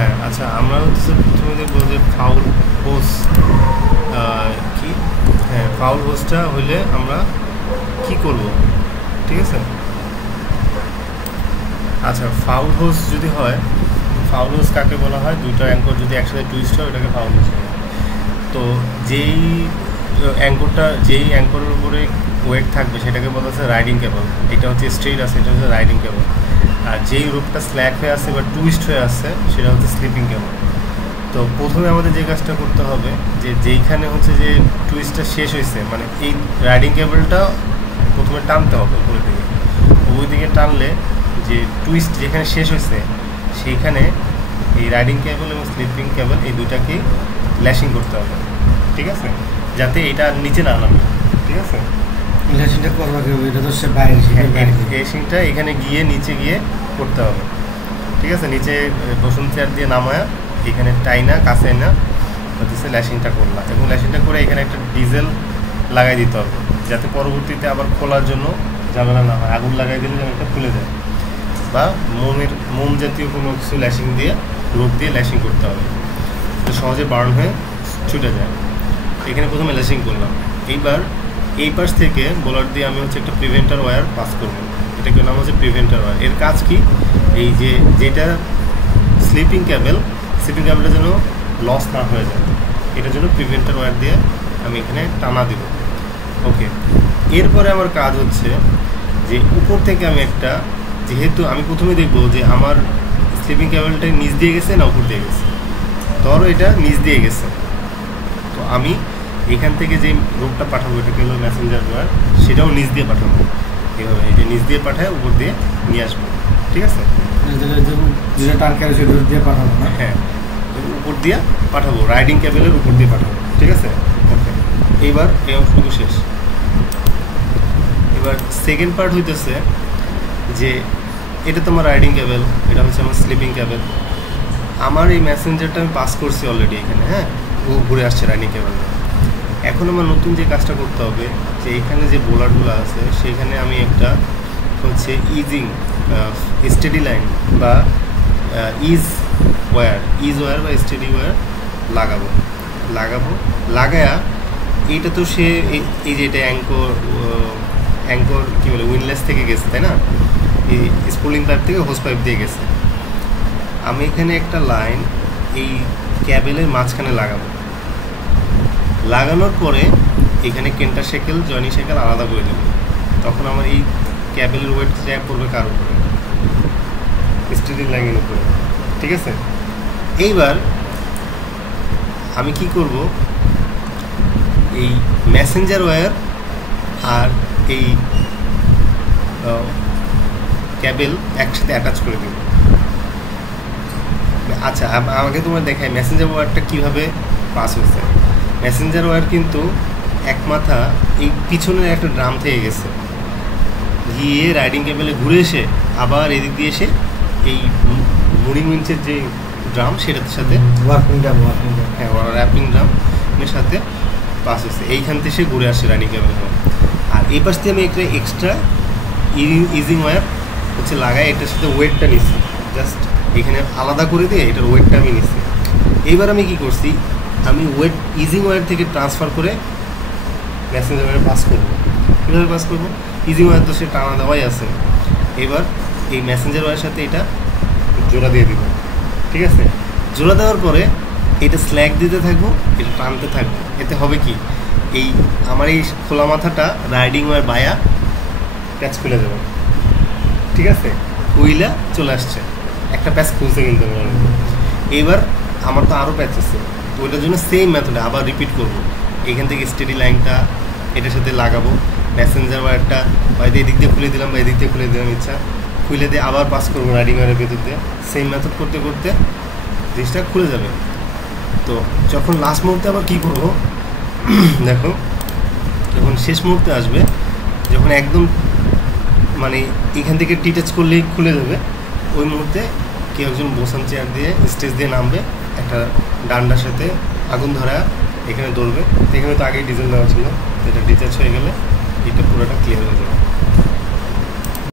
হ্যাঁ আচ্ছা, আমরা হচ্ছে প্রথমে দেখবো যে ফাউল হোস কি, হ্যাঁ ফাউল হোসটা হইলে আমরা কি করব, ঠিক আছে। আচ্ছা, ফাউল হোস যদি হয়, ফাউল হোস কাকে বলা হয়? দুইটা অ্যাঙ্কর যদি একসাথে টুইস্ট হয় ওটাকে ফাউল হোস বলে। তো যেই অ্যাঙ্করের উপরে ওয়েট থাকবে সেটাকে বলা হচ্ছে রাইডিং কেবল। এটা হচ্ছে স্ট্রেট আছে, এটা হচ্ছে রাইডিং কেবল। আর যেই রূপটা স্ল্যাক হয়ে আছে বা টুইস্ট হয়ে আছে সেটা হচ্ছে স্লিপিং কেবল। তো প্রথমে আমাদের যে কাজটা করতে হবে, যে যেইখানে হচ্ছে যে টুইস্টটা শেষ হয়েছে, মানে এই রাইডিং কেবলটা প্রথমে টানতে হবে উপরের দিকে। ওই দিকে টানলে যে টুইস্ট যেখানে শেষ হয়েছে সেইখানে এই রাইডিং কেবল এবং স্লিপিং কেবল এই দুইটাকেই ল্যাশিং করতে হবে, ঠিক আছে, যাতে এটা নিচে না নামে, ঠিক আছে। ল্যাশিংটা করবা কিভাবে? এটা তো সে বাইরে, ল্যাশিংটা এখানে গিয়ে নিচে গিয়ে করতে হবে, ঠিক আছে। নিচে বসুন চেয়ার দিয়ে নামায়া এখানে টাইনা কাছে না হচ্ছে ল্যাশিংটা করলাম, এবং ল্যাশিংটা করে এখানে একটা ডিজেল লাগাই দিতে হবে, যাতে পরবর্তীতে আবার খোলার জন্য ঝামেলা না হয়। আগুন লাগাই দিলে যেন এটা খুলে যায়, বা মোম জাতীয় কোনো কিছু ল্যাশিং দিয়ে রোদ দিয়ে ল্যাশিং করতে হবে, তো সহজে বার্ন হয়ে ছুটে যায়। এখানে প্রথমে ল্যাশিং করলাম। এইবার এই পাশ থেকে বোলার দিয়ে আমি হচ্ছে একটা প্রিভেন্টার ওয়্যার পাস করবো, এটাকে নাম হচ্ছে প্রিভেন্টার ওয়্যার। এর কাজ কি? এই যে যেটা স্লিপিং কেবলটা যেন লস না হয়ে যায়, এটার জন্য প্রিভেন্টার ওয়্যার দিয়ে আমি এখানে টানা দেব। ওকে, এরপরে আমার কাজ হচ্ছে যে উপর থেকে আমি একটা, যেহেতু আমি প্রথমে দেখবো যে আমার স্লিপিং কেবলটা নিচ দিয়ে গেছে না উপর দিয়ে গেছে। ধরো এটা নিচ দিয়ে গেছে, তো আমি এখান থেকে যে রোগটা পাঠাবো, এটাকে হলো মেসেঞ্জার ওয়্যার, সেটাও নিচ দিয়ে পাঠাবো। এভাবে এই যে নিচ দিয়ে পাঠায় উপর দিয়ে নিয়ে আসবো, ঠিক আছে। হ্যাঁ, উপর দিয়ে পাঠাবো, রাইডিং কেবলের উপর দিয়ে পাঠাবো, ঠিক আছে। ওকে, এইবার এই অংশটুকু শেষ। এবার সেকেন্ড পার্ট হইতেছে যে এটা তোমার রাইডিং কেবল, এটা হচ্ছে আমার স্লিপিং কেবল। আমার এই মেসেঞ্জারটা আমি পাস করছি অলরেডি এখানে, হ্যাঁ, ও ঘুরে আসছে রাইডিং কেবল। এখন আমার নতুন যে কাজটা করতে হবে, যে এখানে যে বোলারগুলো আছে সেখানে আমি একটা হচ্ছে স্টেডি লাইন বা ইজ ওয়্যার বা স্টেডি ওয়্যার লাগায়া এইটা তো সে এই যে এটা অ্যাঙ্কর কী বলে উইনলেস থেকে গেছে, তাই না? এই স্পুলিং পাইপ থেকে হোস পাইপ দিয়ে গেছে। আমি এখানে একটা লাইন এই ক্যাবেলের মাঝখানে লাগানোর পরে এখানে কেন্টার শেকেল জয়নি শেকেল আলাদা করে দেবো। তখন আমার এই ক্যাবেলের ওয়েট ট্র্যাপ করবে কার উপরে? স্টেডি লাইনের উপরে, ঠিক আছে। এইবার আমি কি করব, এই মেসেঞ্জার ওয়্যার আর এই ক্যাবেল একসাথে অ্যাটাচ করে দেব। আচ্ছা, আমাকে তোমার দেখায় মেসেঞ্জার ওয়্যারটা কীভাবে পাস হয়েছে। মেসেঞ্জার ওয়্যার কিন্তু এক মাথা এই পিছনের একটা ড্রাম থেকে গেছে, গিয়ে রাইডিং কেবলে ঘুরে এসে আবার এদিক দিয়ে এসে এই মুড়ি মিঞ্চের যে ড্রাম সেটার সাথে হ্যাঁ র্যাপিং ড্রামের সাথে পাস হয়েছে। এইখান থেকে সে ঘুরে আসছে রাইডিং কেবল। আর এই পাশ থেকে আমি একটা এক্সট্রা ইজিং ওয়্যার হচ্ছে লাগাই, এটার সাথে ওয়েটটা নিচ্ছি, জাস্ট এখানে আলাদা করে দিয়ে এটার ওয়েটটা আমি নিচ্ছি। এইবার আমি কি করছি, আমি ইজিং ওয়্যার থেকে ট্রান্সফার করে মেসেঞ্জার ওয়্যারে পাস করবো। কীভাবে পাস করবো? ইজিং ওয়্যার তো সে টানা দেওয়াই আছে। এবার এই মেসেঞ্জার ওয়্যারের সাথে এটা জোড়া দিয়ে দিব, ঠিক আছে। জোড়া দেওয়ার পরে এটা স্ল্যাগ দিতে থাকবো, এটা টানতে থাকবো। এতে হবে কি, এই আমার এই খোলা মাথাটা রাইডিং ওয়্যার বায়া প্যাচ খুলে দেবে, ঠিক আছে। উইলা চলে আসছে, একটা প্যাচ খুলছে কিন্তু। এইবার আমার তো আরও প্যাচ আছে, তো ওইটার জন্য সেম মেথডে আবার রিপিট করব। এখান থেকে স্টেডি লাইনটা এটার সাথে লাগাবো, মেসেঞ্জার ওয়্যারটা হয়তো এদিক দিয়ে খুলে দিলাম বা এদিক দিয়ে খুলে দিলাম, ইচ্ছা খুলে দিয়ে আবার পাস করবো রাইডিং ওয়্যারের ভেতর দিয়ে। সেম মেথড করতে করতে জিনিসটা খুলে যাবে। তো যখন লাস্ট মুহূর্তে আবার কী করবো দেখো, যখন শেষ মুহূর্তে আসবে, যখন একদম মানে এখান থেকে টিটাচ করলেই খুলে যাবে, ওই মুহূর্তে কেউ একজন বসান চেয়ার দিয়ে স্টেজ দিয়ে নামবে, একটা ডান্ডার সাথে আগুন ধরা এখানে ধরবে। এখানে তো আগেই ডিজেল দেওয়া ছিল, এটা ডিচার্জ হয়ে গেলে এটা পুরোটা ক্লিয়ার হয়ে যাবে।